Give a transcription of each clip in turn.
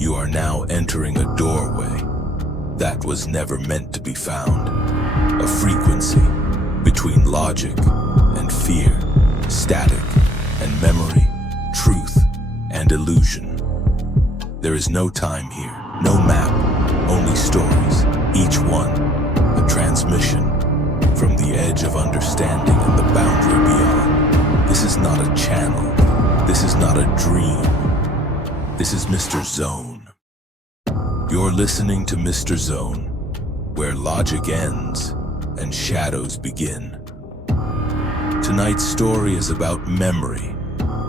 You are now entering a doorway that was never meant to be found. A frequency between logic and fear, static and memory, truth and illusion. There is no time here, no map, only stories, each one a transmission from the edge of understanding and the boundary beyond. This is not a channel. This is not a dream. This is Mr. Zone. You're listening to Mr. Zone, where logic ends and shadows begin. Tonight's story is about memory,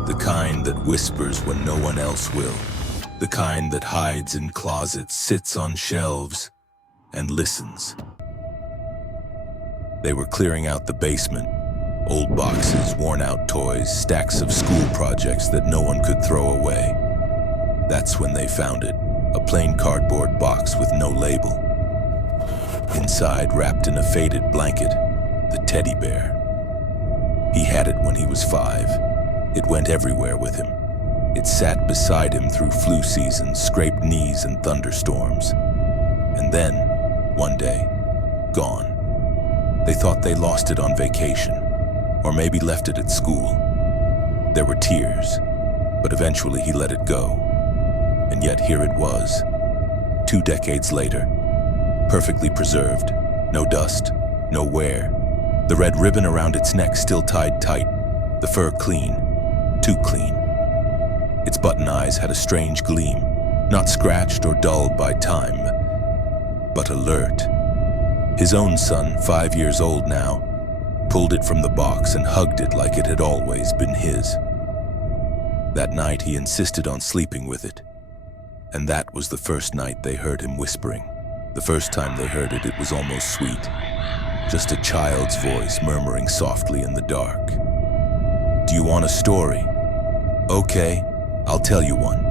the kind that whispers when no one else will, the kind that hides in closets, sits on shelves, and listens. They were clearing out the basement. Old boxes, worn-out toys, stacks of school projects that no one could throw away. That's when they found it, a plain cardboard box with no label. Inside, wrapped in a faded blanket, the teddy bear. He had it when he was 5. It went everywhere with him. It sat beside him through flu seasons, scraped knees and thunderstorms. And then, one day, gone. They thought they lost it on vacation, or maybe left it at school. There were tears, but eventually he let it go. And yet here it was, 2 decades later, perfectly preserved, no dust, no wear. The red ribbon around its neck still tied tight, the fur clean, too clean. Its button eyes had a strange gleam, not scratched or dulled by time, but alert. His own son, 5 years old now, pulled it from the box and hugged it like it had always been his. That night he insisted on sleeping with it. And that was the first night they heard him whispering. The first time they heard it, it was almost sweet. Just a child's voice murmuring softly in the dark. Do you want a story? Okay, I'll tell you one.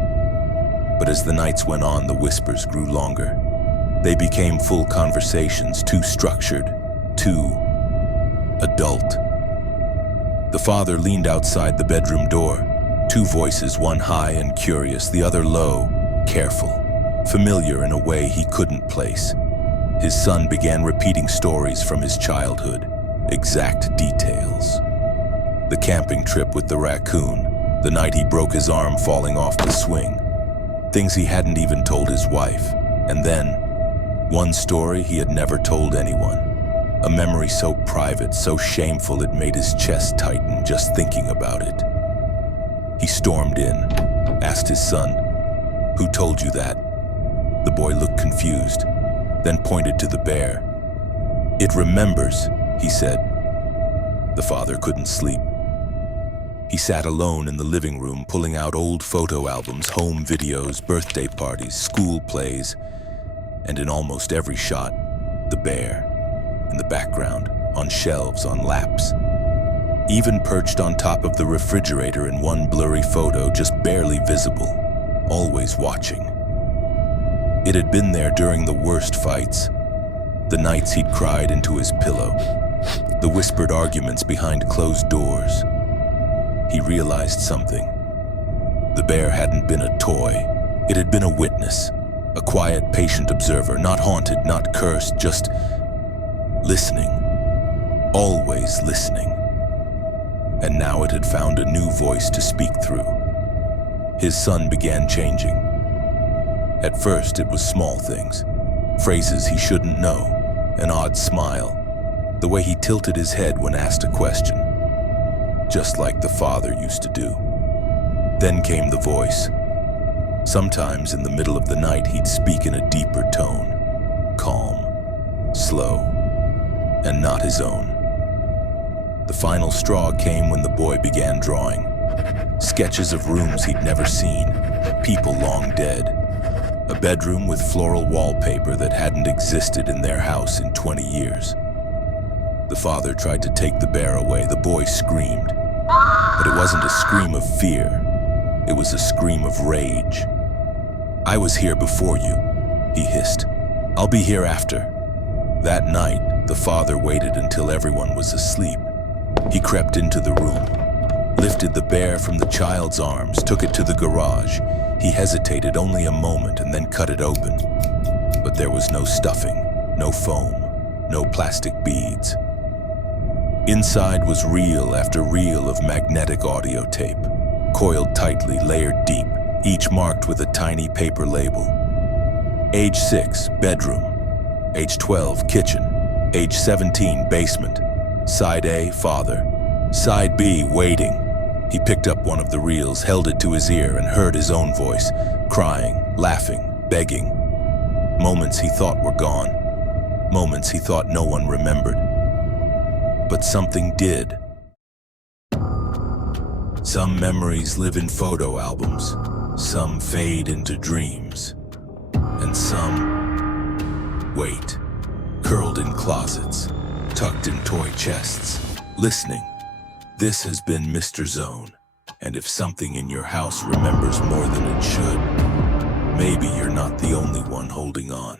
But as the nights went on, the whispers grew longer. They became full conversations, too structured, too adult. The father leaned outside the bedroom door. 2 voices, one high and curious, the other low, careful, familiar in a way he couldn't place. His son began repeating stories from his childhood, exact details. The camping trip with the raccoon, the night he broke his arm falling off the swing, things he hadn't even told his wife. And then, one story he had never told anyone, a memory so private, so shameful it made his chest tighten just thinking about it. He stormed in, asked his son, "Who told you that?" The boy looked confused, then pointed to the bear. "It remembers," he said. The father couldn't sleep. He sat alone in the living room, pulling out old photo albums, home videos, birthday parties, school plays, and in almost every shot, the bear, in the background, on shelves, on laps. Even perched on top of the refrigerator in one blurry photo, just barely visible, always watching. It had been there during the worst fights, the nights he'd cried into his pillow, the whispered arguments behind closed doors. He realized something. The bear hadn't been a toy. It had been a witness, a quiet, patient observer, not haunted, not cursed, just listening, always listening. And now it had found a new voice to speak through. His son began changing. At first, it was small things, phrases he shouldn't know, an odd smile, the way he tilted his head when asked a question, just like the father used to do. Then came the voice. Sometimes in the middle of the night, he'd speak in a deeper tone, calm, slow, and not his own. The final straw came when the boy began drawing. Sketches of rooms he'd never seen, people long dead. A bedroom with floral wallpaper that hadn't existed in their house in 20 years. The father tried to take the bear away. The boy screamed. But it wasn't a scream of fear. It was a scream of rage. "I was here before you," he hissed. "I'll be here after." That night, the father waited until everyone was asleep. He crept into the room, lifted the bear from the child's arms, took it to the garage. He hesitated only a moment and then cut it open. But there was no stuffing, no foam, no plastic beads. Inside was reel after reel of magnetic audio tape, coiled tightly, layered deep, each marked with a tiny paper label. Age 6, bedroom. Age 12, kitchen. Age 17, basement. Side A, father. Side B, waiting. He picked up one of the reels, held it to his ear, and heard his own voice, crying, laughing, begging. Moments he thought were gone. Moments he thought no one remembered. But something did. Some memories live in photo albums. Some fade into dreams. And some wait, curled in closets, tucked in toy chests, listening. This has been Mr. Zone, and if something in your house remembers more than it should, maybe you're not the only one holding on.